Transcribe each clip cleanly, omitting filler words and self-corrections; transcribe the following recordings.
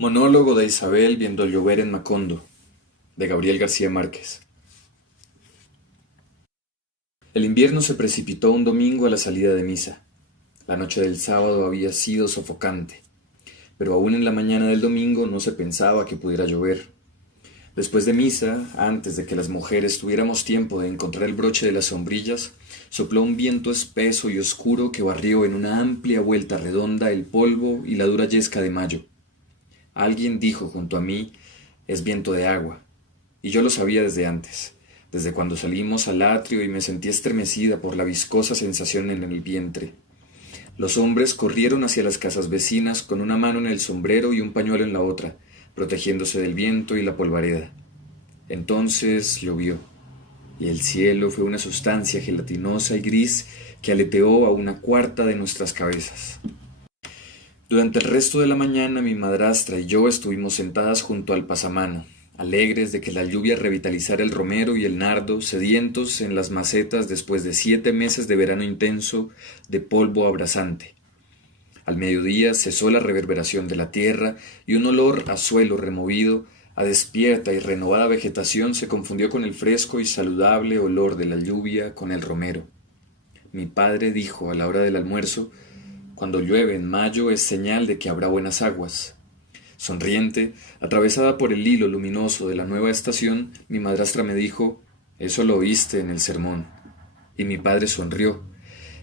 Monólogo de Isabel viendo llover en Macondo, de Gabriel García Márquez. El invierno se precipitó un domingo a la salida de misa. La noche del sábado había sido sofocante, pero aún en la mañana del domingo no se pensaba que pudiera llover. Después de misa, antes de que las mujeres tuviéramos tiempo de encontrar el broche de las sombrillas, sopló un viento espeso y oscuro que barrió en una amplia vuelta redonda el polvo y la dura yesca de mayo. Alguien dijo junto a mí, es viento de agua, y yo lo sabía desde antes, desde cuando salimos al atrio y me sentí estremecida por la viscosa sensación en el vientre. Los hombres corrieron hacia las casas vecinas con una mano en el sombrero y un pañuelo en la otra, protegiéndose del viento y la polvareda. Entonces llovió, y el cielo fue una sustancia gelatinosa y gris que aleteó a una cuarta de nuestras cabezas. Durante el resto de la mañana mi madrastra y yo estuvimos sentadas junto al pasamano, alegres de que la lluvia revitalizara el romero y el nardo, sedientos en las macetas después de 7 meses de verano intenso, de polvo abrasante. Al mediodía cesó la reverberación de la tierra y un olor a suelo removido, a despierta y renovada vegetación se confundió con el fresco y saludable olor de la lluvia, con el romero. Mi padre dijo a la hora del almuerzo: cuando llueve en mayo es señal de que habrá buenas aguas. Sonriente, atravesada por el hilo luminoso de la nueva estación, mi madrastra me dijo: eso lo oíste en el sermón. Y mi padre sonrió,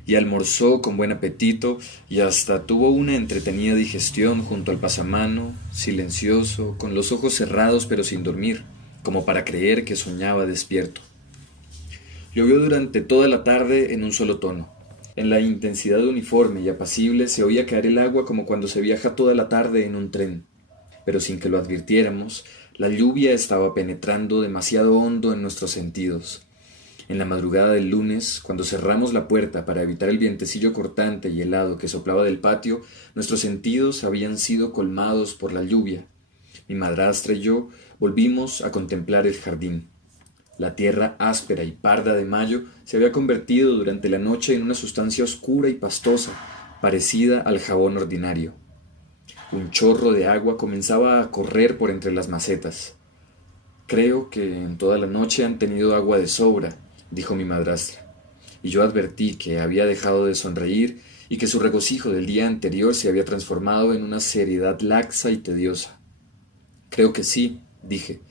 y almorzó con buen apetito, y hasta tuvo una entretenida digestión junto al pasamano, silencioso, con los ojos cerrados pero sin dormir, como para creer que soñaba despierto. Llovió durante toda la tarde en un solo tono. En la intensidad uniforme y apacible se oía caer el agua como cuando se viaja toda la tarde en un tren. Pero sin que lo advirtiéramos, la lluvia estaba penetrando demasiado hondo en nuestros sentidos. En la madrugada del lunes, cuando cerramos la puerta para evitar el vientecillo cortante y helado que soplaba del patio, nuestros sentidos habían sido colmados por la lluvia. Mi madrastra y yo volvimos a contemplar el jardín. La tierra áspera y parda de mayo se había convertido durante la noche en una sustancia oscura y pastosa, parecida al jabón ordinario. Un chorro de agua comenzaba a correr por entre las macetas. Creo que en toda la noche han tenido agua de sobra, dijo mi madrastra, y yo advertí que había dejado de sonreír y que su regocijo del día anterior se había transformado en una seriedad laxa y tediosa. Creo que sí, dije.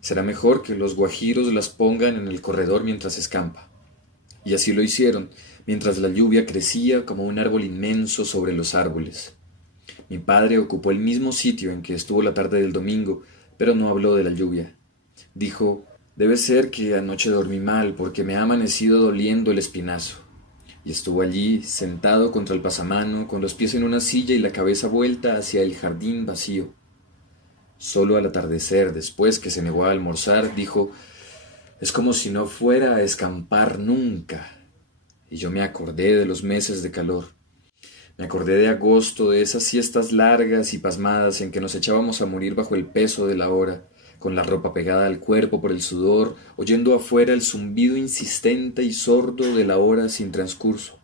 Será mejor que los guajiros las pongan en el corredor mientras escampa. Y así lo hicieron, mientras la lluvia crecía como un árbol inmenso sobre los árboles. Mi padre ocupó el mismo sitio en que estuvo la tarde del domingo, pero no habló de la lluvia. Dijo: debe ser que anoche dormí mal porque me ha amanecido doliendo el espinazo. Y estuvo allí, sentado contra el pasamano, con los pies en una silla y la cabeza vuelta hacia el jardín vacío. Solo al atardecer, después que se negó a almorzar, dijo: es como si no fuera a escampar nunca. Y yo me acordé de los meses de calor. Me acordé de agosto, de esas siestas largas y pasmadas en que nos echábamos a morir bajo el peso de la hora, con la ropa pegada al cuerpo por el sudor, oyendo afuera el zumbido insistente y sordo de la hora sin transcurso.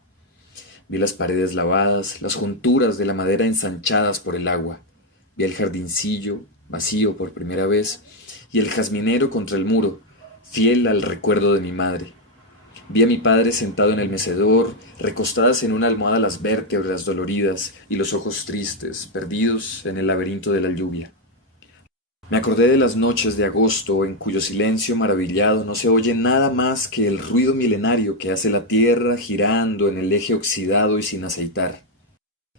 Vi las paredes lavadas, las junturas de la madera ensanchadas por el agua. Vi el jardincillo, vacío por primera vez, y el jazminero contra el muro, fiel al recuerdo de mi madre. Vi a mi padre sentado en el mecedor, recostadas en una almohada las vértebras doloridas y los ojos tristes, perdidos en el laberinto de la lluvia. Me acordé de las noches de agosto en cuyo silencio maravillado no se oye nada más que el ruido milenario que hace la tierra girando en el eje oxidado y sin aceitar.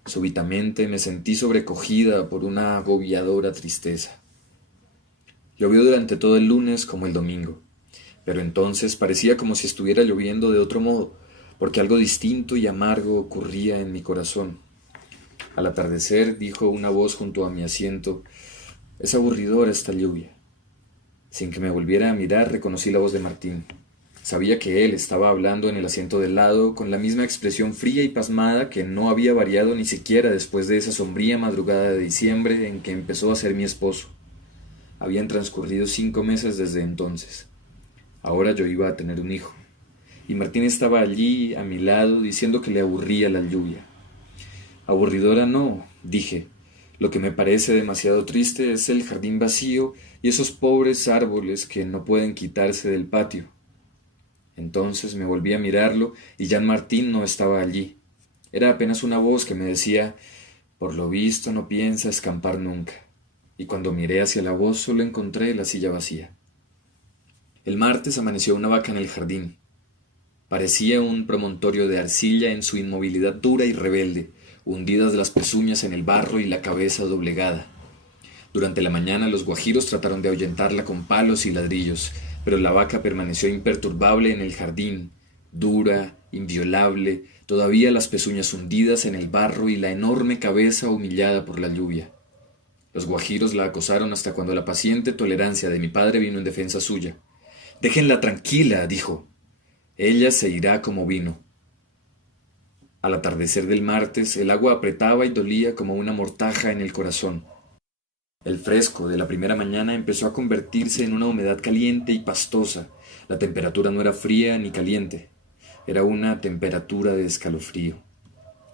Súbitamente me sentí sobrecogida por una agobiadora tristeza. Llovió durante todo el lunes como el domingo, pero entonces parecía como si estuviera lloviendo de otro modo, porque algo distinto y amargo ocurría en mi corazón. Al atardecer dijo una voz junto a mi asiento: es aburridora esta lluvia. Sin que me volviera a mirar, reconocí la voz de Martín. Sabía que él estaba hablando en el asiento del lado, con la misma expresión fría y pasmada que no había variado ni siquiera después de esa sombría madrugada de diciembre en que empezó a ser mi esposo. Habían transcurrido 5 meses desde entonces. Ahora yo iba a tener un hijo, y Martín estaba allí a mi lado diciendo que le aburría la lluvia. Aburridora no, dije. Lo que me parece demasiado triste es el jardín vacío y esos pobres árboles que no pueden quitarse del patio. Entonces me volví a mirarlo y Jean Martín no estaba allí. Era apenas una voz que me decía, por lo visto no piensa escampar nunca. Y cuando miré hacia la voz solo encontré la silla vacía. El martes amaneció una vaca en el jardín. Parecía un promontorio de arcilla en su inmovilidad dura y rebelde, hundidas las pezuñas en el barro y la cabeza doblegada. Durante la mañana los guajiros trataron de ahuyentarla con palos y ladrillos, pero la vaca permaneció imperturbable en el jardín, dura, inviolable, todavía las pezuñas hundidas en el barro y la enorme cabeza humillada por la lluvia. Los guajiros la acosaron hasta cuando la paciente tolerancia de mi padre vino en defensa suya. «Déjenla tranquila», dijo. «Ella se irá como vino». Al atardecer del martes, el agua apretaba y dolía como una mortaja en el corazón. El fresco de la primera mañana empezó a convertirse en una humedad caliente y pastosa. La temperatura no era fría ni caliente. Era una temperatura de escalofrío.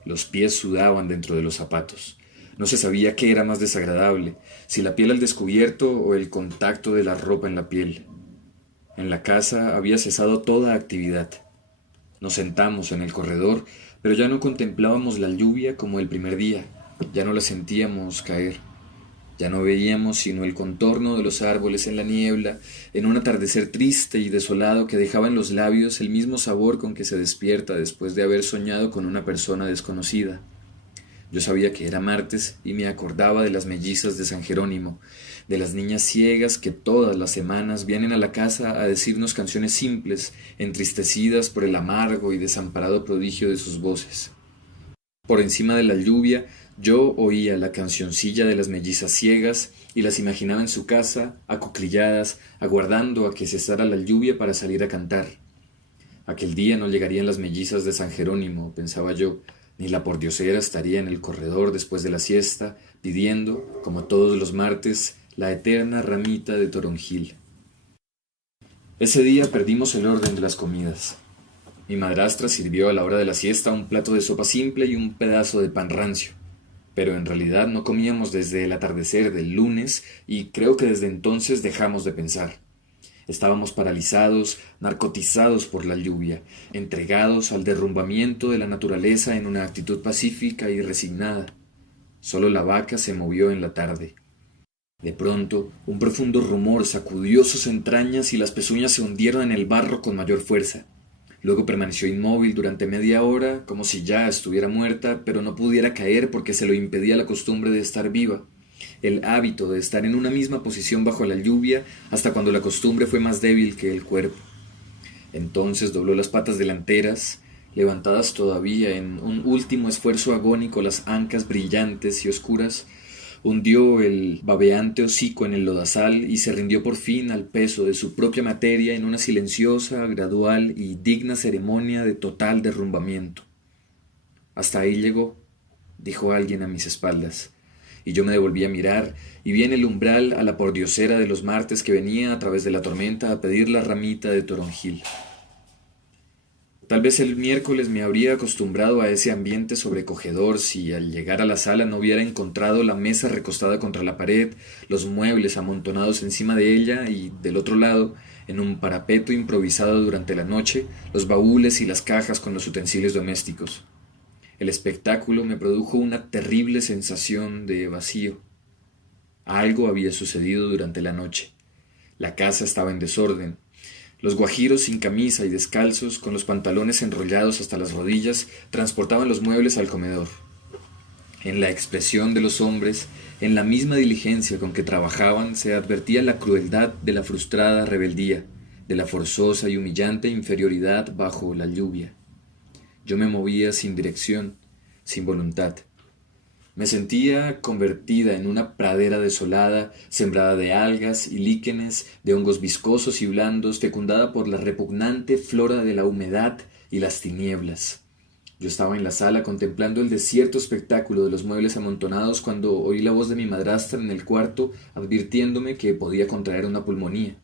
Los pies sudaban dentro de los zapatos. No se sabía qué era más desagradable, si la piel al descubierto o el contacto de la ropa en la piel. En la casa había cesado toda actividad. Nos sentamos en el corredor, pero ya no contemplábamos la lluvia como el primer día. Ya no la sentíamos caer. Ya no veíamos sino el contorno de los árboles en la niebla, en un atardecer triste y desolado que dejaba en los labios el mismo sabor con que se despierta después de haber soñado con una persona desconocida. Yo sabía que era martes y me acordaba de las mellizas de San Jerónimo, de las niñas ciegas que todas las semanas vienen a la casa a decirnos canciones simples, entristecidas por el amargo y desamparado prodigio de sus voces. Por encima de la lluvia, yo oía la cancioncilla de las mellizas ciegas y las imaginaba en su casa, acuclilladas, aguardando a que cesara la lluvia para salir a cantar. Aquel día no llegarían las mellizas de San Jerónimo, pensaba yo, ni la pordiosera estaría en el corredor después de la siesta, pidiendo, como todos los martes, la eterna ramita de toronjil. Ese día perdimos el orden de las comidas. Mi madrastra sirvió a la hora de la siesta un plato de sopa simple y un pedazo de pan rancio. Pero en realidad no comíamos desde el atardecer del lunes y creo que desde entonces dejamos de pensar. Estábamos paralizados, narcotizados por la lluvia, entregados al derrumbamiento de la naturaleza en una actitud pacífica y resignada. Solo la vaca se movió en la tarde. De pronto, un profundo rumor sacudió sus entrañas y las pezuñas se hundieron en el barro con mayor fuerza. Luego permaneció inmóvil durante media hora, como si ya estuviera muerta, pero no pudiera caer porque se lo impedía la costumbre de estar viva, el hábito de estar en una misma posición bajo la lluvia, hasta cuando la costumbre fue más débil que el cuerpo. Entonces dobló las patas delanteras, levantadas todavía en un último esfuerzo agónico las ancas brillantes y oscuras, hundió el babeante hocico en el lodazal y se rindió por fin al peso de su propia materia en una silenciosa, gradual y digna ceremonia de total derrumbamiento. «Hasta ahí llegó», dijo alguien a mis espaldas, y yo me devolví a mirar y vi en el umbral a la pordiosera de los martes que venía a través de la tormenta a pedir la ramita de toronjil. Tal vez el miércoles me habría acostumbrado a ese ambiente sobrecogedor si al llegar a la sala no hubiera encontrado la mesa recostada contra la pared, los muebles amontonados encima de ella y, del otro lado, en un parapeto improvisado durante la noche, los baúles y las cajas con los utensilios domésticos. El espectáculo me produjo una terrible sensación de vacío. Algo había sucedido durante la noche. La casa estaba en desorden. Los guajiros sin camisa y descalzos, con los pantalones enrollados hasta las rodillas, transportaban los muebles al comedor. En la expresión de los hombres, en la misma diligencia con que trabajaban, se advertía la crueldad de la frustrada rebeldía, de la forzosa y humillante inferioridad bajo la lluvia. Yo me movía sin dirección, sin voluntad. Me sentía convertida en una pradera desolada, sembrada de algas y líquenes, de hongos viscosos y blandos, fecundada por la repugnante flora de la humedad y las tinieblas. Yo estaba en la sala contemplando el desierto espectáculo de los muebles amontonados cuando oí la voz de mi madrastra en el cuarto advirtiéndome que podía contraer una pulmonía.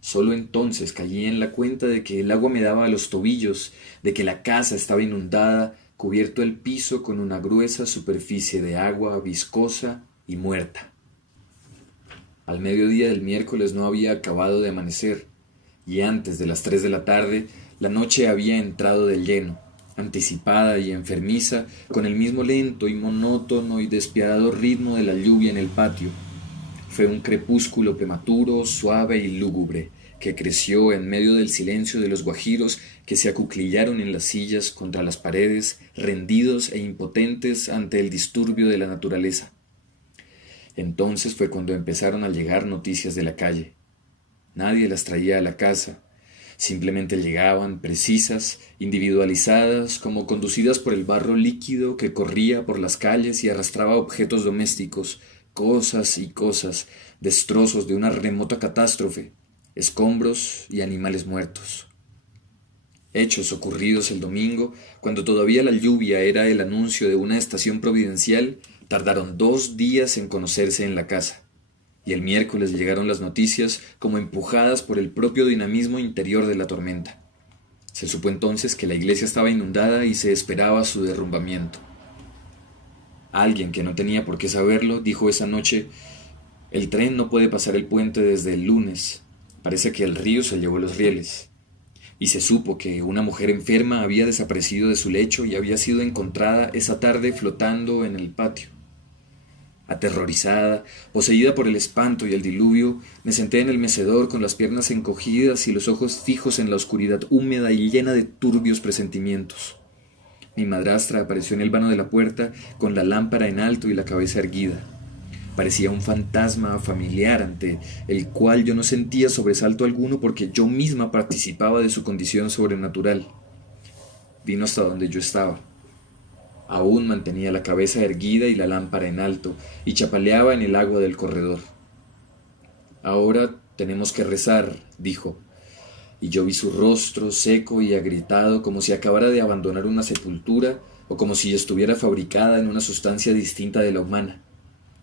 Solo entonces caí en la cuenta de que el agua me daba a los tobillos, de que la casa estaba inundada, cubierto el piso con una gruesa superficie de agua viscosa y muerta. Al mediodía del miércoles no había acabado de amanecer, y antes de las 3 de la tarde la noche había entrado de lleno, anticipada y enfermiza, con el mismo lento y monótono y despiadado ritmo de la lluvia en el patio. Fue un crepúsculo prematuro, suave y lúgubre, que creció en medio del silencio de los guajiros que se acuclillaron en las sillas contra las paredes, rendidos e impotentes ante el disturbio de la naturaleza. Entonces fue cuando empezaron a llegar noticias de la calle. Nadie las traía a la casa. Simplemente llegaban, precisas, individualizadas, como conducidas por el barro líquido que corría por las calles y arrastraba objetos domésticos, cosas y cosas, destrozos de una remota catástrofe, escombros y animales muertos. Hechos ocurridos el domingo, cuando todavía la lluvia era el anuncio de una estación providencial, tardaron 2 días en conocerse en la casa. Y el miércoles llegaron las noticias como empujadas por el propio dinamismo interior de la tormenta. Se supo entonces que la iglesia estaba inundada y se esperaba su derrumbamiento. Alguien que no tenía por qué saberlo dijo esa noche: «El tren no puede pasar el puente desde el lunes. Parece que el río se llevó los rieles». Y se supo que una mujer enferma había desaparecido de su lecho y había sido encontrada esa tarde flotando en el patio. Aterrorizada, poseída por el espanto y el diluvio, me senté en el mecedor con las piernas encogidas y los ojos fijos en la oscuridad húmeda y llena de turbios presentimientos. Mi madrastra apareció en el vano de la puerta con la lámpara en alto y la cabeza erguida. Parecía un fantasma familiar ante el cual yo no sentía sobresalto alguno porque yo misma participaba de su condición sobrenatural. Vino hasta donde yo estaba. Aún mantenía la cabeza erguida y la lámpara en alto, y chapaleaba en el agua del corredor. «Ahora tenemos que rezar», dijo, y yo vi su rostro seco y agrietado como si acabara de abandonar una sepultura o como si estuviera fabricada en una sustancia distinta de la humana.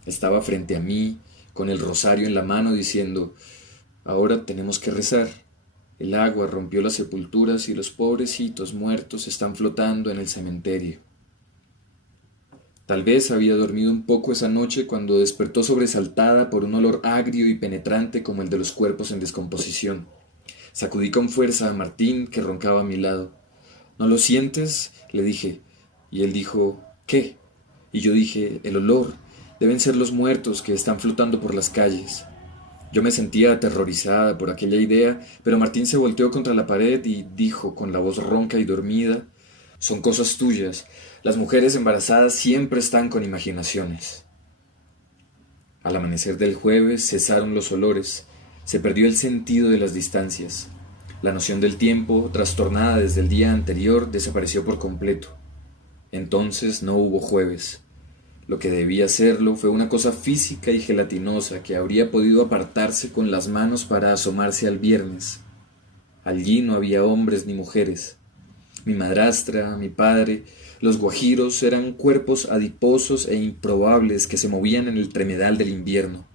Estaba frente a mí, con el rosario en la mano, diciendo: «Ahora tenemos que rezar. El agua rompió las sepulturas y los pobrecitos muertos están flotando en el cementerio». Tal vez había dormido un poco esa noche cuando despertó sobresaltada por un olor agrio y penetrante como el de los cuerpos en descomposición. Sacudí con fuerza a Martín, que roncaba a mi lado. «¿No lo sientes?», le dije. Y él dijo: «¿Qué?». Y yo dije: «El olor. Deben ser los muertos que están flotando por las calles». Yo me sentía aterrorizada por aquella idea, pero Martín se volteó contra la pared y dijo con la voz ronca y dormida: «Son cosas tuyas. Las mujeres embarazadas siempre están con imaginaciones». Al amanecer del jueves cesaron los olores, se perdió el sentido de las distancias. La noción del tiempo, trastornada desde el día anterior, desapareció por completo. Entonces no hubo jueves. Lo que debía serlo fue una cosa física y gelatinosa que habría podido apartarse con las manos para asomarse al viernes. Allí no había hombres ni mujeres. Mi madrastra, mi padre, los guajiros eran cuerpos adiposos e improbables que se movían en el tremedal del invierno.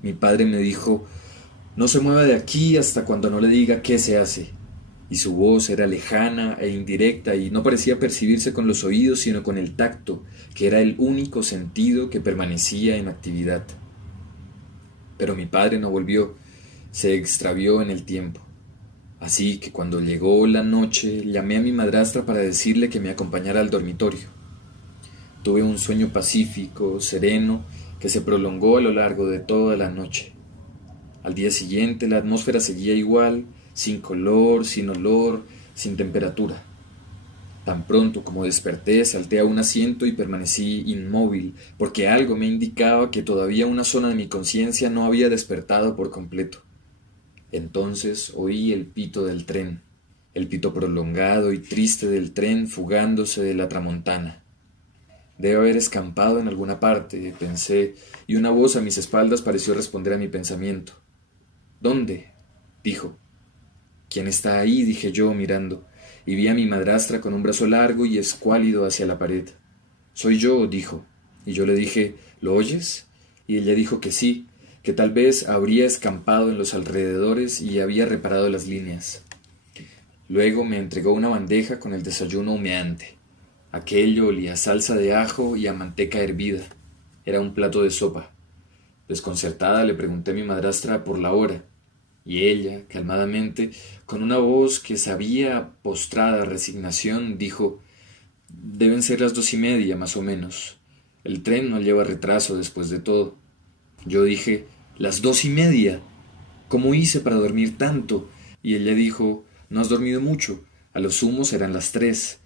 Mi padre me dijo: «No se mueva de aquí hasta cuando no le diga qué se hace». Y su voz era lejana e indirecta y no parecía percibirse con los oídos sino con el tacto, que era el único sentido que permanecía en actividad. Pero mi padre no volvió, se extravió en el tiempo. Así que cuando llegó la noche llamé a mi madrastra para decirle que me acompañara al dormitorio. Tuve un sueño pacífico, sereno, que se prolongó a lo largo de toda la noche. Al día siguiente la atmósfera seguía igual, sin color, sin olor, sin temperatura. Tan pronto como desperté, salté a un asiento y permanecí inmóvil, porque algo me indicaba que todavía una zona de mi conciencia no había despertado por completo. Entonces oí el pito del tren, el pito prolongado y triste del tren fugándose de la tramontana. Debe haber escampado en alguna parte, pensé, y una voz a mis espaldas pareció responder a mi pensamiento. «¿Dónde?», dijo. «¿Quién está ahí?», dije yo mirando, y vi a mi madrastra con un brazo largo y escuálido hacia la pared. «Soy yo», dijo, y yo le dije: «¿Lo oyes?», y ella dijo que sí, que tal vez habría escampado en los alrededores y había reparado las líneas. Luego me entregó una bandeja con el desayuno humeante. Aquello olía a salsa de ajo y a manteca hervida. Era un plato de sopa. Desconcertada le pregunté a mi madrastra por la hora, y ella, calmadamente, con una voz que sabía postrada resignación, dijo: Deben ser las 2:30, más o menos. El tren no lleva retraso después de todo. Yo dije: ¿Las 2:30? ¿Cómo hice para dormir tanto? Y ella dijo: No has dormido mucho, a lo sumo serán las 3.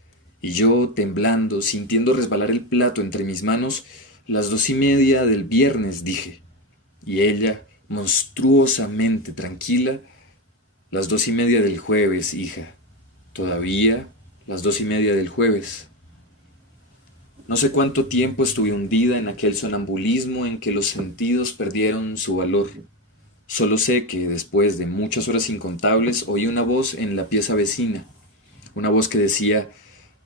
Y yo, temblando, sintiendo resbalar el plato entre mis manos: Las 2:30 del viernes, dije. Y ella, monstruosamente tranquila: Las 2:30 del jueves, hija. Todavía las 2:30 del jueves. No sé cuánto tiempo estuve hundida en aquel sonambulismo en que los sentidos perdieron su valor. Solo sé que después de muchas horas incontables oí una voz en la pieza vecina, una voz que decía: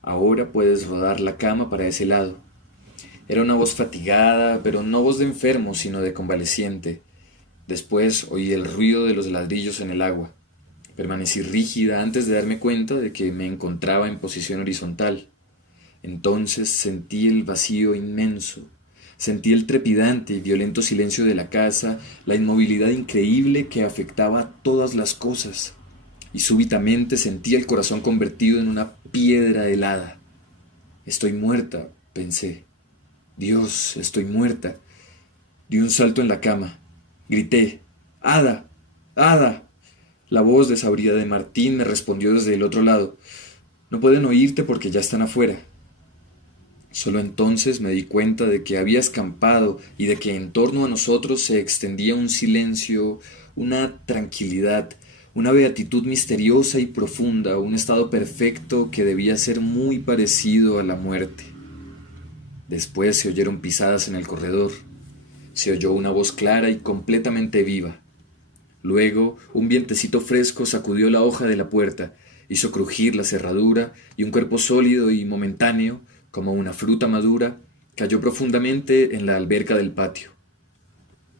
Ahora puedes rodar la cama para ese lado. Era una voz fatigada, pero no voz de enfermo, sino de convaleciente. Después oí el ruido de los ladrillos en el agua. Permanecí rígida antes de darme cuenta de que me encontraba en posición horizontal. Entonces sentí el vacío inmenso, sentí el trepidante y violento silencio de la casa, la inmovilidad increíble que afectaba a todas las cosas, y súbitamente sentí el corazón convertido en una piedra helada. Estoy muerta, pensé. Dios, estoy muerta. Di un salto en la cama. Grité: ¡Ada! ¡Ada! La voz desabrida de Martín me respondió desde el otro lado: No pueden oírte porque ya están afuera. Solo entonces me di cuenta de que había escampado y de que en torno a nosotros se extendía un silencio, una tranquilidad, una beatitud misteriosa y profunda, un estado perfecto que debía ser muy parecido a la muerte. Después se oyeron pisadas en el corredor. Se oyó una voz clara y completamente viva. Luego un vientecito fresco sacudió la hoja de la puerta, hizo crujir la cerradura y un cuerpo sólido y momentáneo, como una fruta madura, cayó profundamente en la alberca del patio.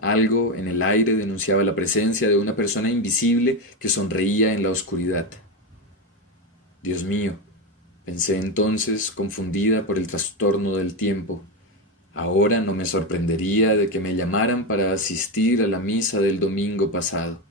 Algo en el aire denunciaba la presencia de una persona invisible que sonreía en la oscuridad. Dios mío, pensé entonces, confundida por el trastorno del tiempo. Ahora no me sorprendería de que me llamaran para asistir a la misa del domingo pasado.